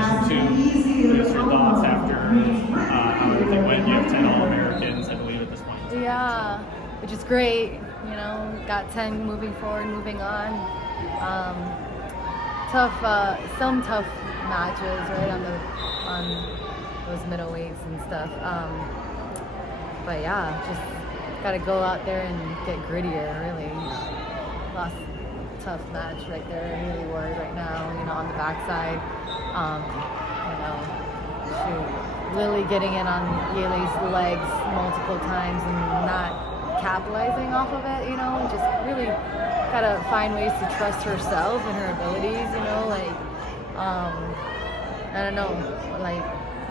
session 2, just your thoughts after how everything went. You have 10 All-Americans, I believe, at this point. Yeah, which is great. You know, got 10 moving forward, moving on. Some tough matches, right, on those middleweights and stuff. But yeah, just gotta go out there and get grittier. Really, lost a tough match right there in Haley Ward right now. You know, on the backside. Shoot, Lily getting in on Yale's legs multiple times and not capitalizing off of it. You know, just really gotta find ways to trust herself and her abilities. You know, like I don't know, like.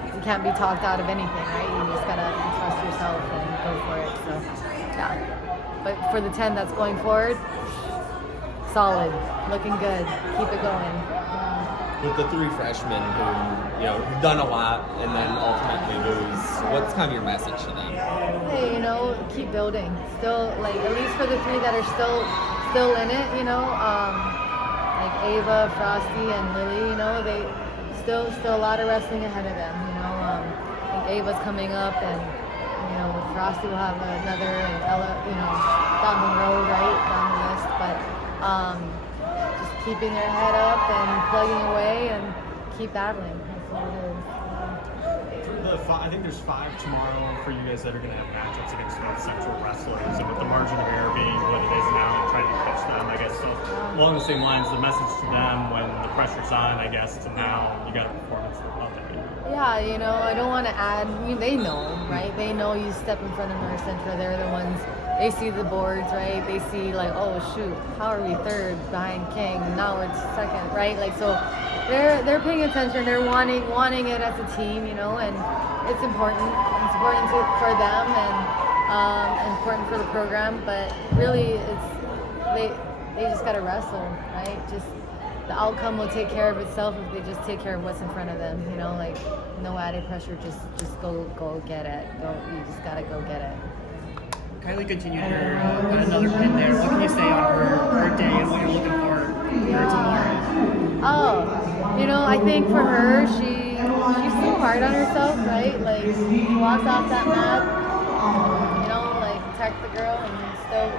You can't be talked out of anything, right? You just gotta trust yourself and go for it. So, yeah. But for the 10 that's going forward, solid, looking good. Keep it going. With the 3 freshmen who, who've done a lot and then ultimately lose, what's kind of your message to them? Hey, keep building. Still, like at least for the 3 that are still in it, like Ava, Frosty, and Lily, they still a lot of wrestling ahead of them. I think Ava's coming up, and Frosty will have another, and Ella, down the road, right, down the list. But just keeping their head up and plugging away and keep battling. That's what it is. I think there's 5 tomorrow for you guys that are going to have matchups against North Central wrestlers, and with the margin of error being what it is now, and trying to catch them, I guess. So along the same lines, the message to them when the pressure's on, I guess, to now you got a performance above that. Yeah, I don't want to add. They know, right? They know you step in front of North Central. They're the ones. They see the boards, right? They see like, oh shoot, how are we 3rd behind King? Now we're 2nd, right? Like so. They're paying attention. They're wanting it as a team, and it's important. It's important for them and important for the program. But really, they just gotta wrestle, right? Just the outcome will take care of itself if they just take care of what's in front of them. Like no added pressure. Just go get it. You just gotta go get it. Kylie continued her another pin there. What can you say on her day and what you're looking for her tomorrow? I think for her, she's so hard on herself, right? Like, she walks off that mat, protect the girl, and still,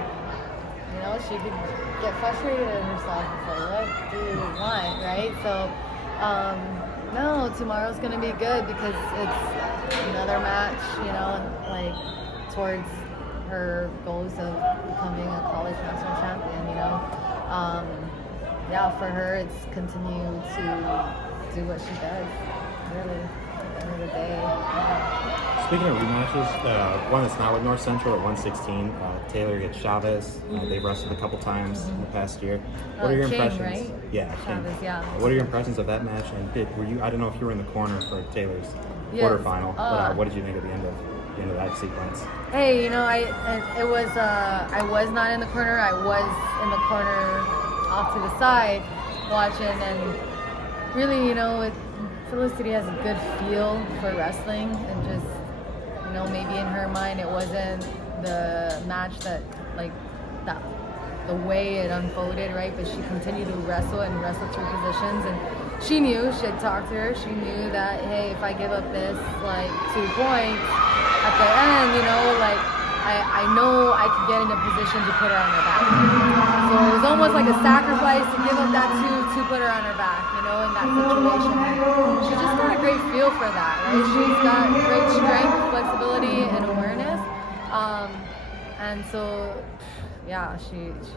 she could get frustrated at herself. It's like, what do you want, right? So, no, tomorrow's going to be good because it's another match, towards her goals of becoming a college national champion, for her, it's continue to do what she does, really, at the end of the day. Speaking of rematches, one that's not with North Central at 116, Taylor against Chavez. They've wrestled a couple times in the past year. What are your King, impressions? Right? Yeah, Chavez, yeah. What are your impressions of that match? And were you? I don't know if you were in the corner for Taylor's quarterfinal, but what did you think at the end of that sequence? Hey, I was not in the corner. I was in the corner off to the side watching, and really, Felicity has a good feel for wrestling, and just, maybe in her mind it wasn't the match that the way it unfolded, right? But she continued to wrestle through positions, and she knew, she had talked to her, she knew that, hey, if I give up this 2 points at the end, I know I could get in a position to put her on her back. So it was almost like a sacrifice to give up that to put her on her back, in that situation. She just got a great feel for that, right? She's got great strength, flexibility, and awareness. And so, yeah, she's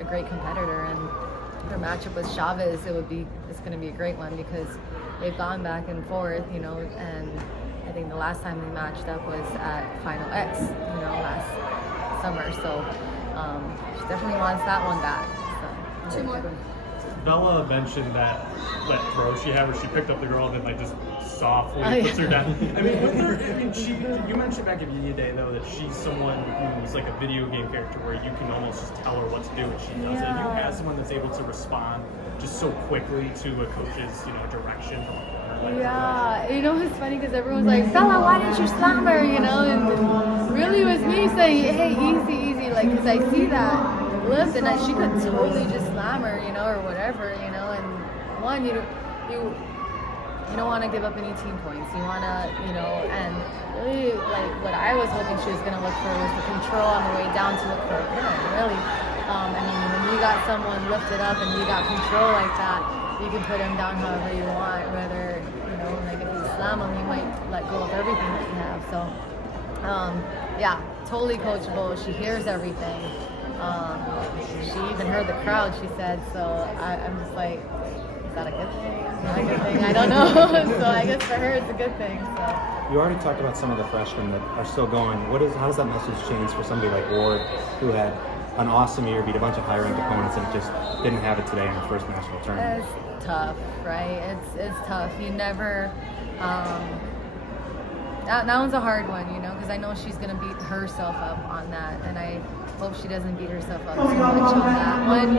a great competitor, and her matchup with Chavez, it's going to be a great one because they've gone back and forth, and I think the last time we matched up was at Final X, last summer. So she definitely wants that one back. So, 2 more. Bella mentioned that throw she had where she picked up the girl and then just softly puts her down. You mentioned back at Media Day though that she's someone who's like a video game character where you can almost just tell her what to do and she does it. And you have someone that's able to respond just so quickly to a coach's direction. Yeah, it's funny because everyone's like, Bella, why didn't you slam her? And really it was me saying, hey, easy, because I see that lift and she could totally just slam her, or whatever, and one, you don't want to give up any team points. You want to, and really, like, what I was hoping she was going to look for was the control on the way down to look for a pin, really. I mean, when you got someone lifted up and you got control like that, you can put him down however you want, whether, like if you slam him, you might let go of everything that you have. So, yeah, totally coachable. She hears everything. She even heard the crowd, she said, so I'm just like, is that a good thing? Not a good thing? I don't know. So I guess for her it's a good thing. So. You already talked about some of the freshmen that are still going. How does that message change for somebody like Ward, who had an awesome year, beat a bunch of high-ranked opponents, and just didn't have it today in the first national tournament? It's tough, right? It's tough. You never. That one's a hard one, because I know she's gonna beat herself up on that, and I hope she doesn't beat herself up too much on that one.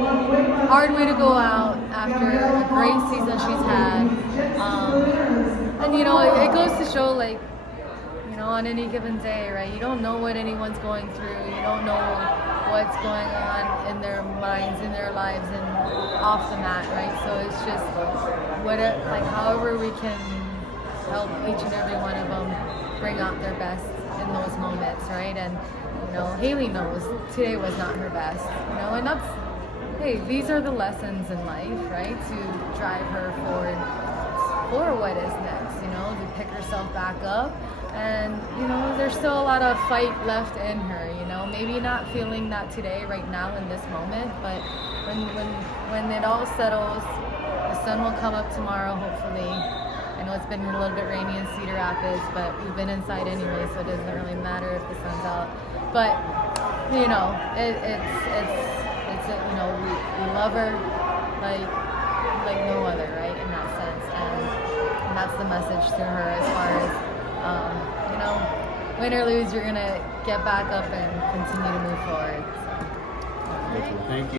Hard way to go out after a great season she's had, and it goes to show, like, on any given day, right? You don't know what anyone's going through. You don't know what's going on in their minds, in their lives, and off the mat, right? So it's just however we can help each and every one of them bring out their best in those moments, right? And Haley knows today was not her best, and that's, hey, these are the lessons in life, right? To drive her forward for what is next, to pick herself back up. And, there's still a lot of fight left in her, maybe not feeling that today, right now, in this moment, but when it all settles, the sun will come up tomorrow, hopefully. I know it's been a little bit rainy in Cedar Rapids, but we've been inside anyway, so it doesn't really matter if the sun's out. But, we love her like no other, right, in that sense. And that's the message to her as far as, win or lose, you're going to get back up and continue to move forward. So. Thank you.